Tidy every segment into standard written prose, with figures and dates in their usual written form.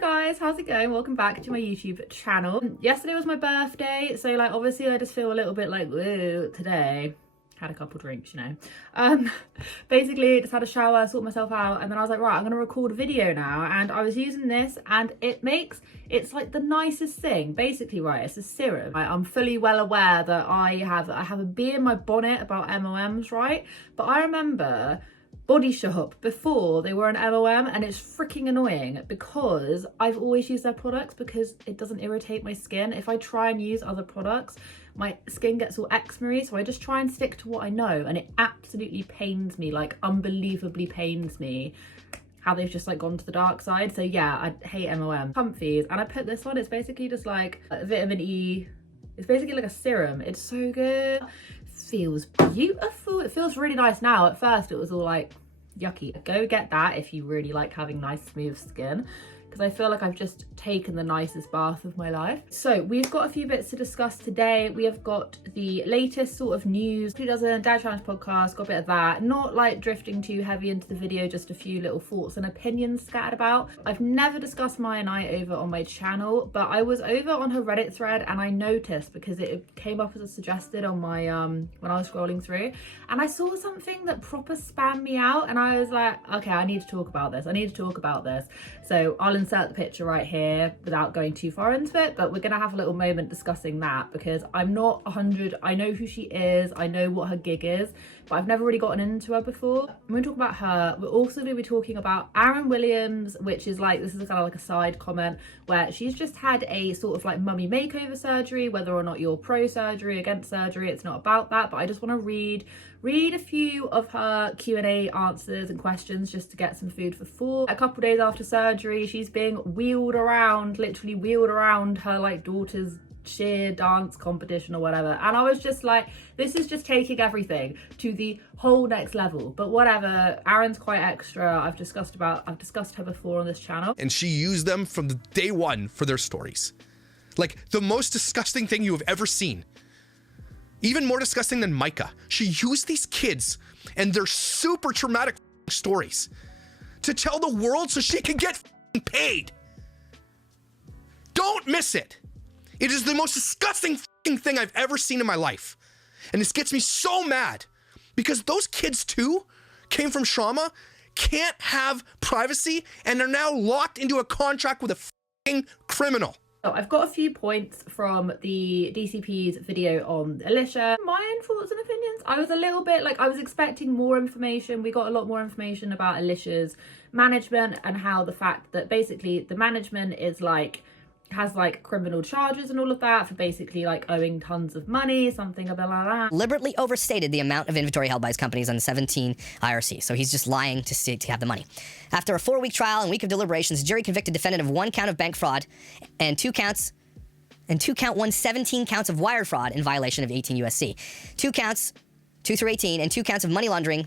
Hi guys, how's it going? Welcome back to my YouTube channel. Yesterday was my birthday, so like obviously I just feel a little bit like woo today. Had a couple drinks, you know. Basically just had a shower, sort myself out, and then I was like, right, I'm gonna record a video now. And I was using this and it's like the nicest thing. Basically, right, it's a serum. I'm fully well aware that I have a bee in my bonnet about MOMs, right? But I remember Body Shop before they were an MOM, and it's freaking annoying because I've always used their products because it doesn't irritate my skin. If I try and use other products, my skin gets all eczema-y, so I just try and stick to what I know, and it absolutely pains me, like unbelievably pains me how they've just like gone to the dark side. So yeah, I hate MOM. Comfies, and I put this on. It's basically just like vitamin E. It's basically like a serum. It's so good. Feels beautiful. It feels really nice now. At first it was all like yucky. Go get that if you really like having nice smooth skin, because I feel like I've just taken the nicest bath of my life. So we've got a few bits to discuss today. We have got the latest sort of news. Who doesn't? Dad Challenge podcast, got a bit of that. Not like drifting too heavy into the video, just a few little thoughts and opinions scattered about. I've never discussed Maia and I over on my channel, but I was over on her Reddit thread and I noticed, because it came up as a suggested on my when I was scrolling through, and I saw something that proper spammed me out, and I was like, okay, I need to talk about this. I need to talk about this. So I'll insert the picture right here without going too far into it, but we're gonna have a little moment discussing that, because I'm not 100. I know who she is, I know what her gig is, but I've never really gotten into her before. I'm gonna talk about her. We're also gonna be talking about Aaryn Williams, which is like, this is kind of like a side comment, where she's just had a sort of like mummy makeover surgery. Whether or not you're pro surgery, against surgery, it's not about that, but I just want to read a few of her Q&A answers and questions just to get some food for thought. A couple days after surgery, she's being wheeled around, literally wheeled around her like daughter's cheer dance competition or whatever, and I was just like, this is just taking everything to the whole next level. But whatever, Aaryn's quite extra. I've discussed her before on this channel, and she used them from the day one for their stories. Like the most disgusting thing you have ever seen. Even more disgusting than Micah. She used these kids and their super traumatic stories to tell the world so she could get paid. Don't miss it. It is the most disgusting thing I've ever seen in my life. And this gets me so mad because those kids too came from trauma, can't have privacy, and are now locked into a contract with a criminal. So I've got a few points from the DCP's video on Alicia. My own thoughts and opinions. I was a little bit like, I was expecting more information. We got a lot more information about Alicia's management and how the fact that basically the management is like, has like criminal charges and all of that for basically like owing tons of money, something about that. Deliberately overstated the amount of inventory held by his companies on the 17 IRC, so he's just lying to have the money. After a 4-week trial and week of deliberations, the jury convicted defendant of 1 count of bank fraud and 17 counts of wire fraud in violation of 18 USC. 2 counts, 2 through 18, and 2 counts of money laundering.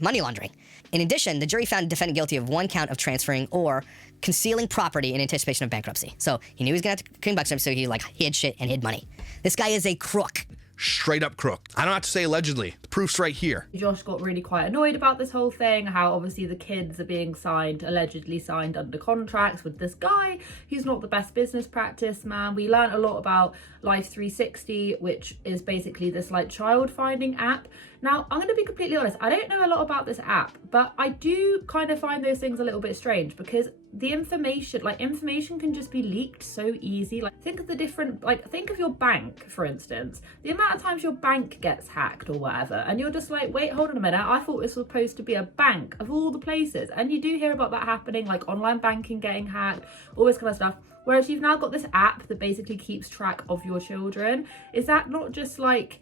In addition, the jury found the defendant guilty of 1 count of transferring or concealing property in anticipation of bankruptcy. So he knew he was gonna have to convict him, so he like hid shit and hid money. This guy is a crook. Straight up crook. I don't have to say allegedly. The proof's right here. Josh got really quite annoyed about this whole thing, how obviously the kids are being allegedly signed under contracts with this guy who's not the best business practice man. We learned a lot about Life 360, which is basically this like child finding app. Now, I'm going to be completely honest, I don't know a lot about this app, but I do kind of find those things a little bit strange, because the information can just be leaked so easy. Like think of the different, like think of your bank, for instance, the amount of times your bank gets hacked or whatever, and you're just like, wait, hold on a minute, I thought this was supposed to be a bank of all the places. And you do hear about that happening, like online banking getting hacked, all this kind of stuff. Whereas you've now got this app that basically keeps track of your children. Is that not just like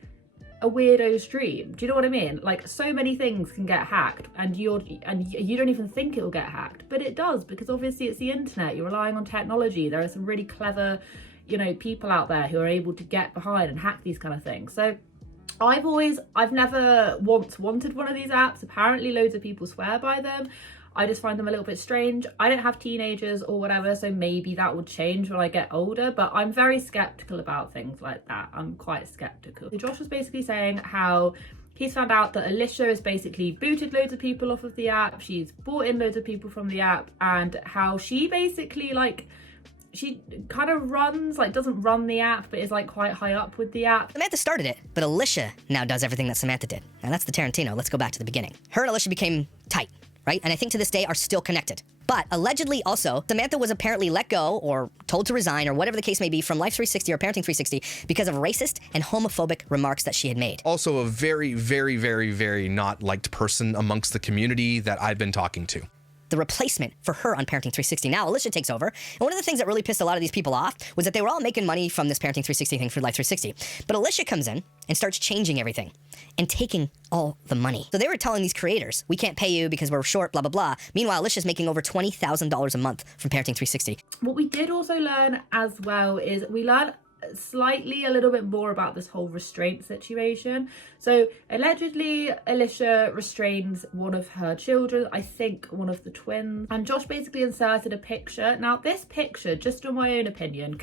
a weirdo's dream? Do you know what I mean? Like so many things can get hacked and you don't even think it will get hacked, but it does, because obviously it's the internet. You're relying on technology. There are some really clever, you know, people out there who are able to get behind and hack these kind of things. So I've never once wanted one of these apps. Apparently loads of people swear by them. I just find them a little bit strange. I don't have teenagers or whatever, so maybe that will change when I get older, but I'm very skeptical about things like that. I'm quite skeptical. So Josh was basically saying how he's found out that Alicia has basically booted loads of people off of the app. She's brought in loads of people from the app, and how she basically like she kind of runs, like doesn't run the app, but is like quite high up with the app. Samantha started it, but Alicia now does everything that Samantha did. Now that's the Tarantino. Let's go back to the beginning. Her and Alicia became tight, right? And I think to this day are still connected. But allegedly also, Samantha was apparently let go or told to resign or whatever the case may be from Life 360 or Parenting 360 because of racist and homophobic remarks that she had made. Also a very, very, very, very not liked person amongst the community that I've been talking to. The replacement for her on Parenting 360. Now Alicia takes over, and one of the things that really pissed a lot of these people off was that they were all making money from this Parenting 360 thing for Life 360. But Alicia comes in and starts changing everything and taking all the money. So they were telling these creators, we can't pay you because we're short, blah, blah, blah. Meanwhile, Alicia's making over $20,000 a month from Parenting 360. What we did also learn as well is we learned slightly a little bit more about this whole restraint situation. So allegedly Alicia restrains one of her children, I think one of the twins, and Josh basically inserted a picture. Now this picture, just on my own opinion,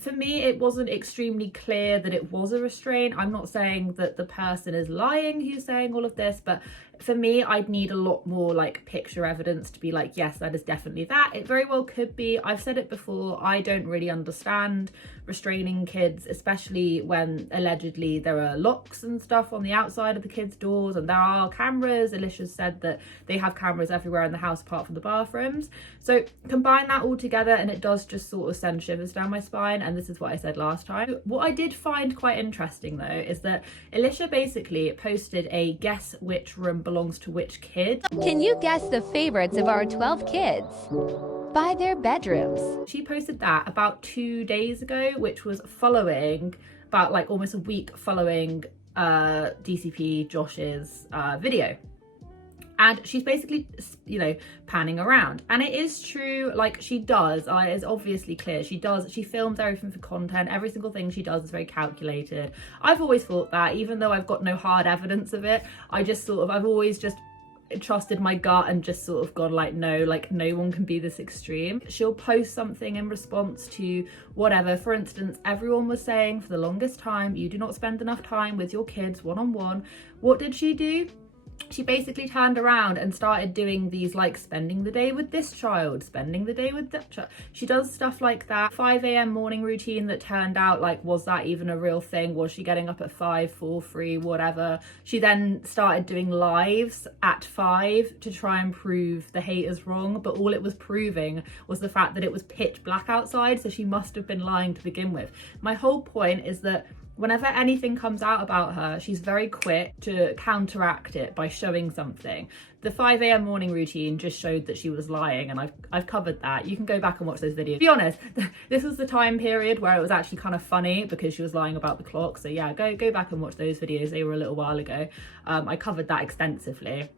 for me it wasn't extremely clear that it was a restraint. I'm not saying that the person is lying who's saying all of this, but for me I'd need a lot more like picture evidence to be like, yes, that is definitely that. It very well could be. I've said it before, I don't really understand restraining kids, especially when allegedly there are locks and stuff on the outside of the kids' doors and there are cameras. Alicia's said that they have cameras everywhere in the house apart from the bathrooms. So combine that all together and it does just sort of send shivers down my spine, and this is what I said last time. What I did find quite interesting though is that Alicia basically posted a guess which room belongs to which kid. Can you guess the favorites of our 12 kids by their bedrooms? She posted that about 2 days ago, which was following about like almost a week following DCP Josh's video. And she's basically, you know, panning around. And it is true, like she does, it's obviously clear, she films everything for content. Every single thing she does is very calculated. I've always thought that, even though I've got no hard evidence of it, I've always just trusted my gut and just sort of gone like, no one can be this extreme. She'll post something in response to whatever. For instance, everyone was saying for the longest time, you do not spend enough time with your kids one-on-one. What did she do? She basically turned around and started doing these like spending the day with this child, spending the day with that child. She does stuff like that. 5 a.m. morning routine that turned out like, was that even a real thing? Was she getting up at 5, 4, 3, whatever? She then started doing lives at 5 to try and prove the haters wrong, but all it was proving was the fact that it was pitch black outside, so she must have been lying to begin with. My whole point is that whenever anything comes out about her, she's very quick to counteract it by showing something. The 5 a.m. morning routine just showed that she was lying, and I've covered that. You can go back and watch those videos. To be honest, this was the time period where it was actually kind of funny because she was lying about the clock. So yeah, go back and watch those videos. They were a little while ago. I covered that extensively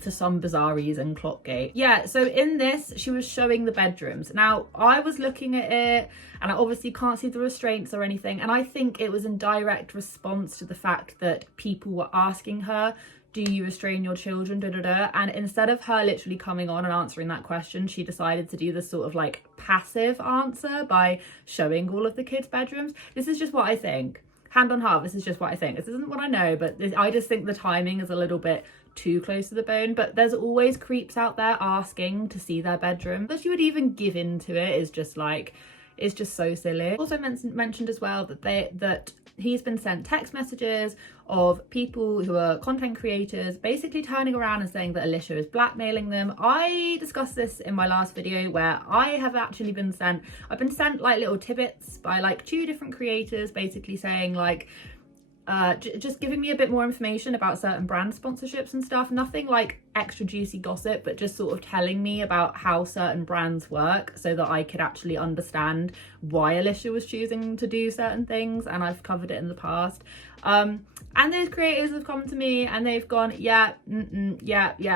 for some bizarre reason, Clockgate. Yeah, so in this, she was showing the bedrooms. Now, I was looking at it, and I obviously can't see the restraints or anything, and I think it was in direct response to the fact that people were asking her, do you restrain your children, da da da, and instead of her literally coming on and answering that question, she decided to do this sort of like passive answer by showing all of the kids' bedrooms. This is just what I think. Hand on heart, this is just what I think. This isn't what I know, but I just think the timing is a little bit too close to the bone. But there's always creeps out there asking to see their bedroom. That she would even give into it is just like, it's just so silly. Also mentioned as well that he's been sent text messages of people who are content creators basically turning around and saying that Alicia is blackmailing them. I discussed this in my last video where I've been sent like little tidbits by like 2 different creators basically saying like, just giving me a bit more information about certain brand sponsorships and stuff. Nothing like extra juicy gossip, but just sort of telling me about how certain brands work so that I could actually understand why Alicia was choosing to do certain things, and I've covered it in the past. And those creators have come to me and they've gone, yeah,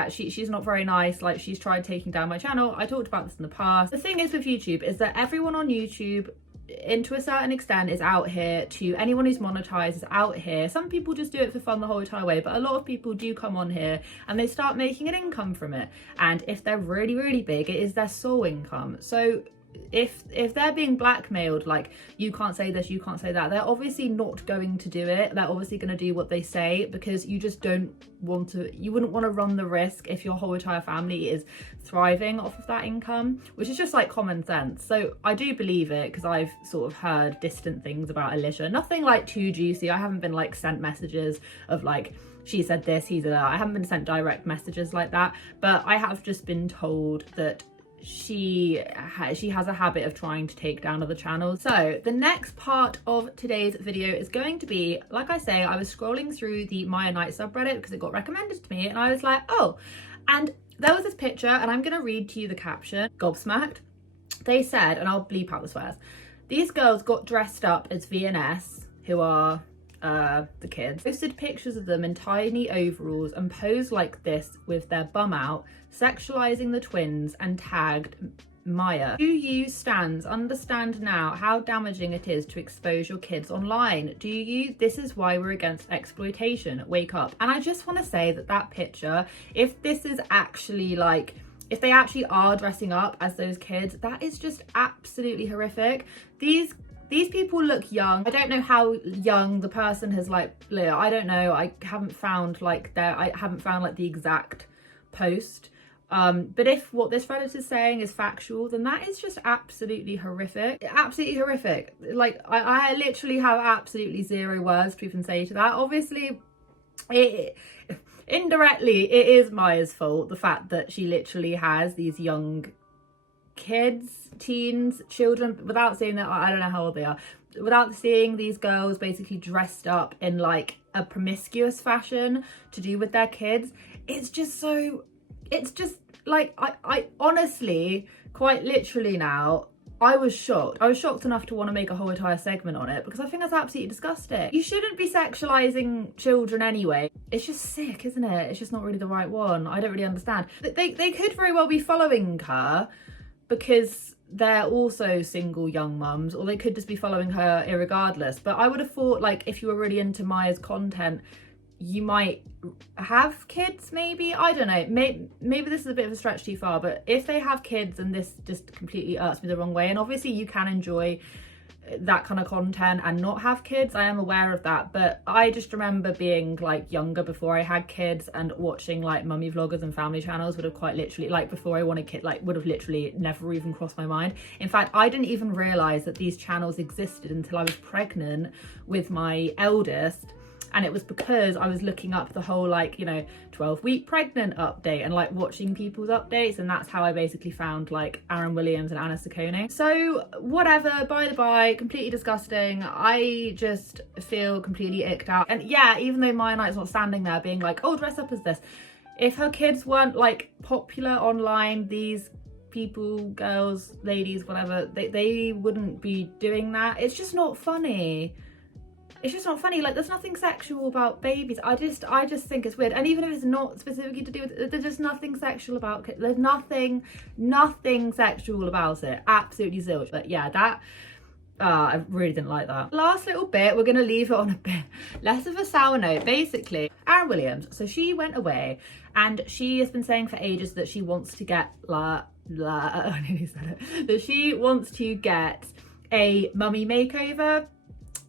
she's not very nice, like she's tried taking down my channel. I talked about this in the past. The thing is with YouTube is that everyone on YouTube, into a certain extent, is out here to anyone who's monetized is out here. Some people just do it for fun the whole entire way, but a lot of people do come on here and they start making an income from it, and if they're really big, it is their sole income. So if they're being blackmailed, like, you can't say this, you can't say that, they're obviously not going to do it. They're obviously going to do what they say, because you just don't want to, you wouldn't want to run the risk if your whole entire family is thriving off of that income, which is just like common sense. So I do believe it, because I've sort of heard distant things about Alicia, nothing like too juicy. I haven't been like sent messages of like, she said this, he said that. I haven't been sent direct messages like that, but I have just been told that she has a habit of trying to take down other channels. So the next part of today's video is going to be, like I say, I was scrolling through the Maia Night subreddit because it got recommended to me, and I was like, oh, and there was this picture, and I'm going to read to you the caption. Gobsmacked. They said, and I'll bleep out the swears, these girls got dressed up as VNS, who are the kids, posted pictures of them in tiny overalls and posed like this with their bum out, sexualizing the twins, and tagged Maia. Do you stans understand now how damaging it is to expose your kids online? Do you? This is why we're against exploitation. Wake up. And I just want to say that that picture, if this is actually like, if they actually are dressing up as those kids, that is just absolutely horrific. These people look young. I don't know how young the person has, like, I don't know. I haven't found like the exact post. But if what this Reddit is saying is factual, then that is just absolutely horrific. Absolutely horrific. Like, I literally have absolutely zero words to even say to that. Obviously, indirectly, it is Maia's fault, the fact that she literally has these young kids, teens, children, without seeing that, I don't know how old they are, without seeing these girls basically dressed up in like a promiscuous fashion to do with their kids. It's just so, it's just like, I honestly, quite literally now, I was shocked. I was shocked enough to want to make a whole entire segment on it, because I think that's absolutely disgusting. You shouldn't be sexualizing children anyway. It's just sick, isn't it? It's just not really the right one. I don't really understand. They could very well be following her because they're also single young mums, or they could just be following her irregardless. But I would have thought, like, if you were really into Maia's content, you might have kids, maybe. I don't know, maybe this is a bit of a stretch too far, but if they have kids, and this just completely irks me the wrong way, and obviously you can enjoy that kind of content and not have kids, I am aware of that, but I just remember being like younger, before I had kids, and watching like mummy vloggers and family channels would have quite literally, like, before I wanted kids, like, would have literally never even crossed my mind. In fact, I didn't even realize that these channels existed until I was pregnant with my eldest. And it was because I was looking up the whole, like, you know, 12-week pregnant update and like watching people's updates, and that's how I basically found like Aaryn Williams and Anna Ciccone. So whatever, by the by, completely disgusting. I just feel completely icked out. And yeah, even though Maia Night's not standing there being like, oh, dress up as this, if her kids weren't like popular online, these people, girls, ladies, whatever, they wouldn't be doing that. It's just not funny. It's just not funny. Like, there's nothing sexual about babies. I just think it's weird. And even if it's not specifically to do with, there's just nothing sexual about it. There's nothing sexual about it. Absolutely zilch. But yeah, that, I really didn't like that. Last little bit, we're going to leave it on a bit less of a sour note. Basically, Aaryn Williams. So she went away, and she has been saying for ages that she wants to get, I nearly said it, that she wants to get a mummy makeover,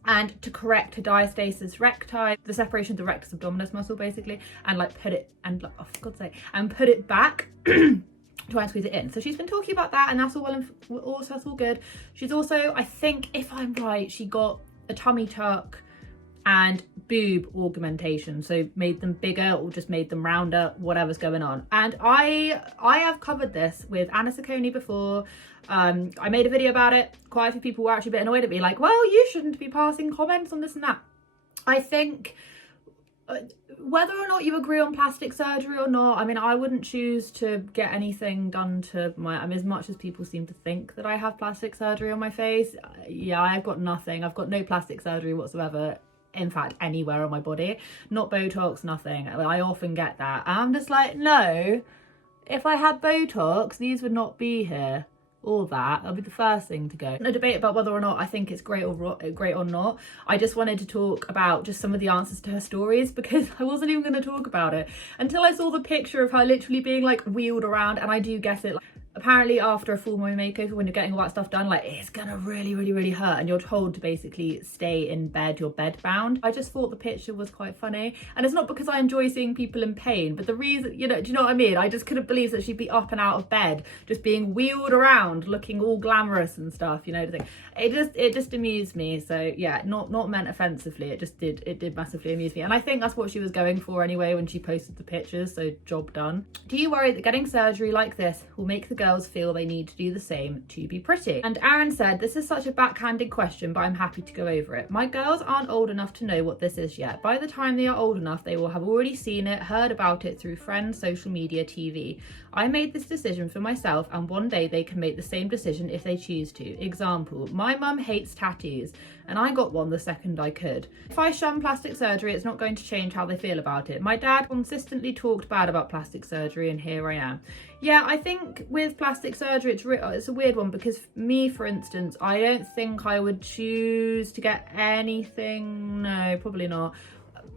and to correct her diastasis recti, the separation of the rectus abdominis muscle, basically, and like put it, and like, oh, for God's sake, and put it back, try and squeeze it in. So she's been talking about that, and that's all well, and also that's all good. She's also, I think, if I'm right, she got a tummy tuck and boob augmentation, so made them bigger or just made them rounder, whatever's going on. And I have covered this with Anna Ciccone before. I made a video about it. Quite a few people were actually a bit annoyed at me, like, well, you shouldn't be passing comments on this and that. I think whether or not you agree on plastic surgery or not, I mean, I wouldn't choose to get anything done to my, I mean, as much as people seem to think that I have plastic surgery on my face, yeah, I've got nothing. I've got no plastic surgery whatsoever, in fact, anywhere on my body. Not Botox, nothing. I often get that. And I'm just like, no, if I had Botox, these would not be here. All that, that'll be the first thing to go. No debate about whether or not I think it's great or not. I just wanted to talk about just some of the answers to her stories, because I wasn't even going to talk about it until I saw the picture of her literally being like wheeled around. And I do get it, apparently after a full body makeover, when you're getting all that stuff done, like, it's gonna really hurt, and you're told to basically stay in bed, you're bed bound. I just thought the picture was quite funny, and it's not because I enjoy seeing people in pain, but the reason, you know, do you know what I mean? I just couldn't believe that she'd be up and out of bed, just being wheeled around, looking all glamorous and stuff, you know. It just amused me. So yeah, not meant offensively, it did massively amuse me, and I think that's what she was going for anyway when she posted the pictures. So job done. Do you worry that getting surgery like this will make the girls feel they need to do the same to be pretty? And Aaryn said, this is such a backhanded question, but I'm happy to go over it. My girls aren't old enough to know what this is yet. By the time they are old enough, they will have already seen it, heard about it through friends, social media, TV. I made this decision for myself, and one day they can make the same decision if they choose to. Example, my mum hates tattoos, and I got one the second I could. If I shun plastic surgery, it's not going to change how they feel about it. My dad consistently talked bad about plastic surgery, and here I am. Yeah, I think with plastic surgery, it's a weird one, because me, for instance, I don't think I would choose to get anything. No, probably not.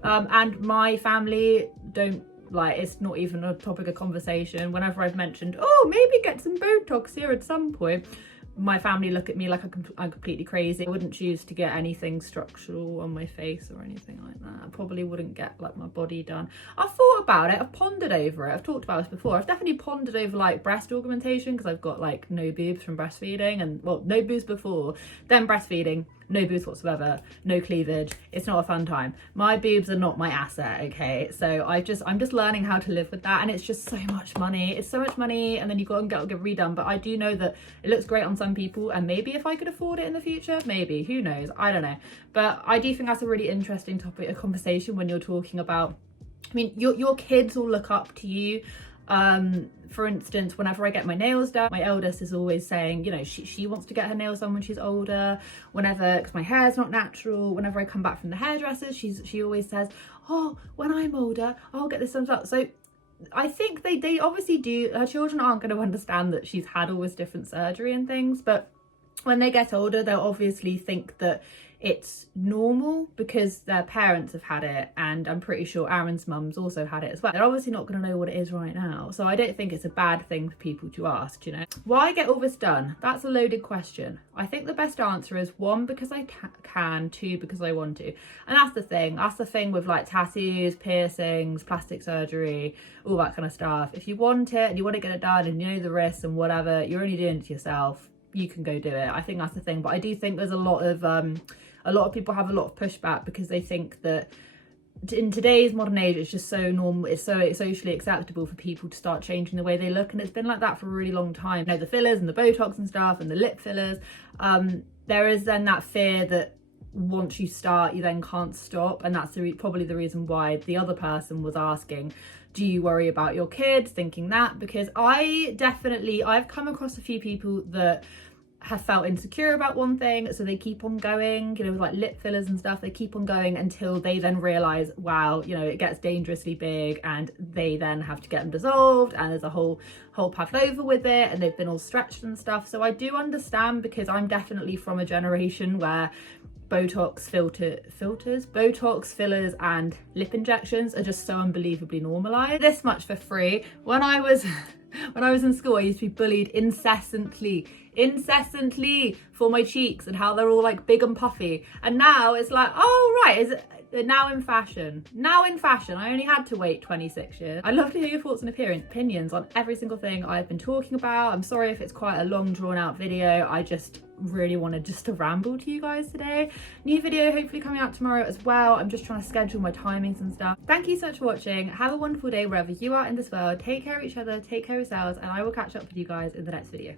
And my family don't, like, it's not even a topic of conversation. Whenever I've mentioned, oh, maybe get some Botox here at some point, my family look at me like I'm completely crazy. I wouldn't choose to get anything structural on my face or anything like that. I probably wouldn't get like my body done. I've thought about it, I've pondered over it, I've talked about this before. I've definitely pondered over like breast augmentation, because I've got like no boobs from breastfeeding, and well, no boobs before, then breastfeeding, no boobs whatsoever, no cleavage. It's not a fun time. My boobs are not my asset, okay? So I'm just learning how to live with that, and it's just so much money. It's so much money, and then you got to get redone. But I do know that it looks great on some people, and maybe if I could afford it in the future, maybe, who knows? I don't know. But I do think that's a really interesting topic of conversation when you're talking about, I mean, your kids will look up to you. For instance, whenever I get my nails done, my eldest is always saying, you know, she wants to get her nails done when she's older. Whenever, because my hair's not natural, whenever I come back from the hairdressers, she always says, oh, when I'm older, I'll get this done. So I think they obviously do. Her children aren't going to understand that she's had all this different surgery and things, but when they get older, they'll obviously think that it's normal because their parents have had it, and I'm pretty sure Aaryn's mum's also had it as well. They're obviously not going to know what it is right now, so I don't think it's a bad thing for people to ask, you know. Why get all this done? That's a loaded question. I think the best answer is 1, because I can, 2, because I want to. And that's the thing with like tattoos, piercings, plastic surgery, all that kind of stuff. If you want it and you want to get it done and you know the risks and whatever, you're only doing it to yourself, you can go do it. I think that's the thing. But I do think there's a lot of people have a lot of pushback, because they think that in today's modern age, it's just so normal, it's so socially acceptable for people to start changing the way they look, and it's been like that for a really long time. You know, the fillers and the Botox and stuff and the lip fillers, there is then that fear that once you start, you then can't stop, and that's probably the reason why the other person was asking, do you worry about your kids, thinking that? Because I've come across a few people that have felt insecure about one thing, so they keep on going, you know, with like lip fillers and stuff, they keep on going until they then realize, wow, you know, it gets dangerously big, and they then have to get them dissolved, and there's a whole path over with it, and they've been all stretched and stuff. So I do understand, because I'm definitely from a generation where Botox fillers and lip injections are just so unbelievably normalized. This much for free. When I was in school, I used to be bullied incessantly for my cheeks and how they're all like big and puffy, and now it's like, oh right, is it now in fashion? I only had to wait 26 years. I'd love to hear your thoughts and opinions on every single thing I've been talking about. I'm sorry if it's quite a long drawn out video. I just really wanted to ramble to you guys today. New video hopefully coming out tomorrow as well. I'm just trying to schedule my timings and stuff. Thank you so much for watching. Have a wonderful day wherever you are in this world. Take care of each other, take care of yourselves, and I will catch up with you guys in the next video.